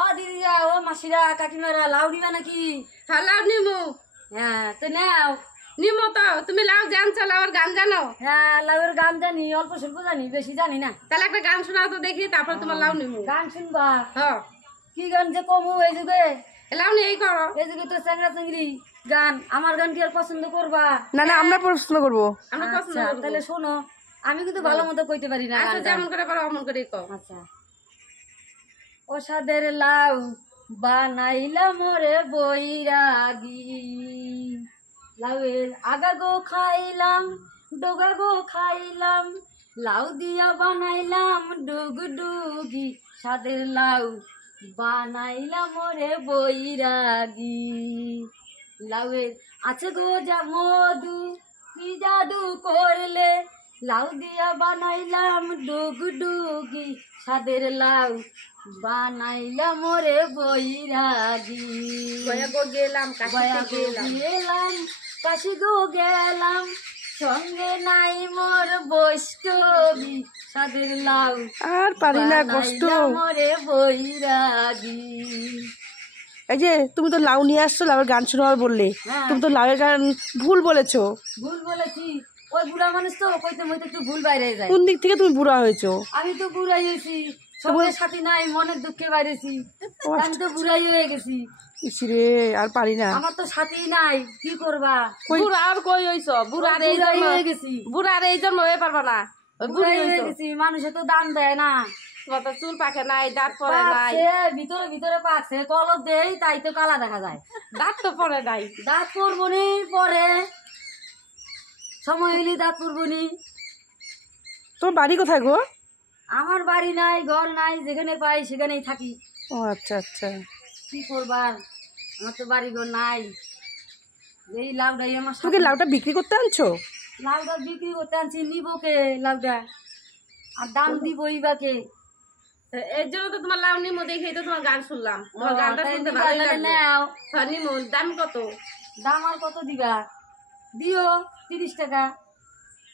ও দিদিরা ও মাসিরা কাকিমারা লাউ নিবা নাকি? হ্যাঁ লাউ নিমু। হ্যাঁ তো নাও। নিমু তো। তুমি লাউ জানছো, লাউর গান জানো? হ্যাঁ লাউয়ের গান জানি, অল্প স্বল্প জানি, বেশি জানি না। তাহলে একটা গান শোনাও তো দেখি, তারপর তোমার লাউ নিমু। গান শুনবা? হ্যাঁ। কি গান যে কমু এই যুগে? লাউ নিয়ে এই করো। এই যুগে তো চ্যাংরা চিংড়ি গান। আমার গান কি আর পছন্দ করবা? না না, আমরা পছন্দ করবো। আমরা পছন্দ আচ্ছা, করবো। তাহলে শোনো, আমি কিন্তু ভালো মতো কইতে পারি না আচ্ছা গানটা। যেমন করে পারো অমন করে কও। আচ্ছা। ওষাদের লাউ বানাইলাম মোরে বৈরাগী, লাউয়ের আগা গো খাইলাম, ডোগা গো খাইলাম, লাউ দিয়া বানাইলাম ডুগডুগি, সাদের লাউ বানাইলাম মোরে বৈরাগী। লাউয়ের আছে গো যা মধু, কি জাদু করলে, লাউ দিয়া বানাইলাম ডুগডুগি, সাদের লাউ বানাইলাম মোরে বৈরাগী। গয়া গো গেলাম, গয়া কাশিতে গো গেলাম। গেলাম, কাশি গো গেলাম, সঙ্গে নাই মোর বৈষ্ণবী, সাদের লাউ আর পারি না, কষ্ট। বানাইলাম মোরে বৈরাগী। এই যে তুমি তো লাউ নিয়ে আসছো, লাউয়ের গান শোনাবার বললে, হ্যাঁ। তুমি তো লাউয়ের গান ভুল বলেছো। ভুল বলেছি? ওই বুড়া মানুষ তো কইতে মইতে একটু ভুল বাইরে যায়। কোন দিক থেকে তুমি বুড়া হয়েছো? আমি তো বুড়াই হয়েছি, সঙ্গে সাথী নাই, মনের দুঃখে বাইরেছি, আমি তো বুড়াই হয়ে গেছি। ইসরে, আর পারি না। আমার তো সাথী নাই, কি করবা? বুড়া আর কই হইছ? বুড়ার এই বুড়াই জন্ম হয়ে গেছি, বুড়ার এই জন্ম হয়ে পারবা না। ওই বুড়ি বুড়াই হয়ে হইছ। গেছি, মানুষে তো দাম দেয় না। তোমার তো চুল পাকে নাই, দাঁত পড়ে নাই। পাকছে, ভিতরে ভিতরে পাকছে, কলপ দেই তাই তো কালা দেখা যায়। দাঁত তো পড়ে নাই। দাঁত পড়বো নি পরে, সময় হইলে দাঁত পড়বো নি। তোমার বাড়ি কোথায় গো? আমার বাড়ি নাই, ঘর নাই, যেখানে পাই সেখানেই থাকি। ও আচ্ছা আচ্ছা। কি করবার, আমার তো বাড়ি ঘর নাই। এই লাউডাই আমার তুমি কি লাউটা বিক্রি করতে আনছো? লাউডা বিক্রি করতে আনছি, নিবো কে লাউডা? আর দাম দিবই বা কে? এর জন্য তো তোমার লাউ নিমো দেখেই তো তোমার গান শুনলাম। তোমার গানটা তাই শুনতে দিবা, ভালোই তাহলে লাগলো। নাও। হ্যাঁ নিমো। দাম কত? দাম আর কত দিবা? দিও 30 টাকা।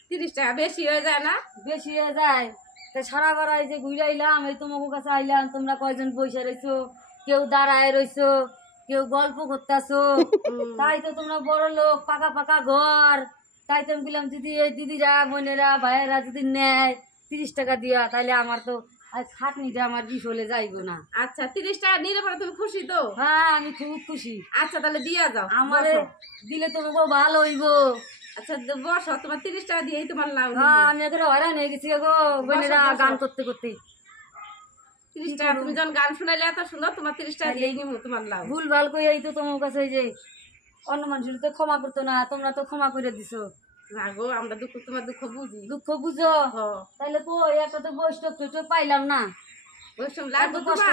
30 টাকা বেশি হয়ে যায় না? বেশি হয়ে যায়। তা সারা বারাই যে ঘুরে আইলাম, এই তোমাকে কাছে আইলাম, তোমরা কয়জন বসে রইছো, কেউ দাঁড়ায় রইছো, কেউ গল্প করতেছো, তাই তো তোমরা বড় লোক, পাকা পাকা ঘর, তাই তো আমি বললাম দিদি, এই দিদিরা বোনেরা ভাইয়েরা যদি নেয় 30 টাকা দিয়া, তাইলে আমার তো আর খাটনিটা আমার বিফলে যাইবো না। আচ্ছা 30 টাকা নিলে পরে তুমি খুশি তো? হ্যাঁ আমি খুব খুশি। আচ্ছা তাহলে দিয়া যাও। আমারে বসো। দিলে তোমাকে ভালো হইবো। আচ্ছা বসো, তোমার 30 টাকা দিয়েই তোমার লাউ নিবো। হ্যাঁ আমি একেবারে হয়রান হয়ে গেছি গো বোনেরা, বসো। গান করতে করতে। 30 টাকা তুমি যখন গান শুনাইলে এত সুন্দর, তোমার 30 টাকা দিয়েই নিবো তোমার লাউ। ভুল ভাল কই এই তো তোমার কাছে, এই যে অন্য মানুষের তো ক্ষমা করতো না, তোমরা তো ক্ষমা করে দিছো। না গো, আমরা দুঃখ, তোমার দুঃখ বুঝি। দুঃখ বুঝো? হ্যাঁ। তাইলে কই একটা তো বৈষ্ণব পাইলাম না। ওই সময় লাগবে এত কষ্ট তোমার।